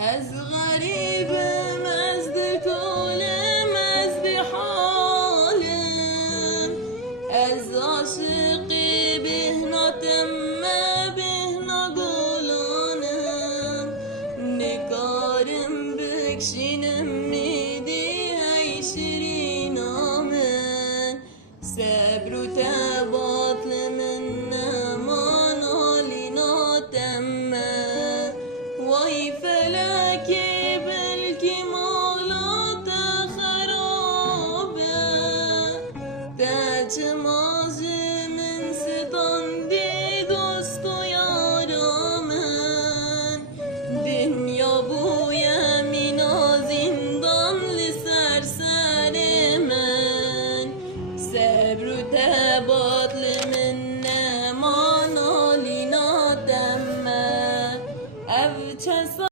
از غریبم از طولم از حالم از عاشقی بهناتم بهنا گلانم نگارم بکشینم میدی ای شیرینامن صبر و تبات من نمان آلیناتم وای فلک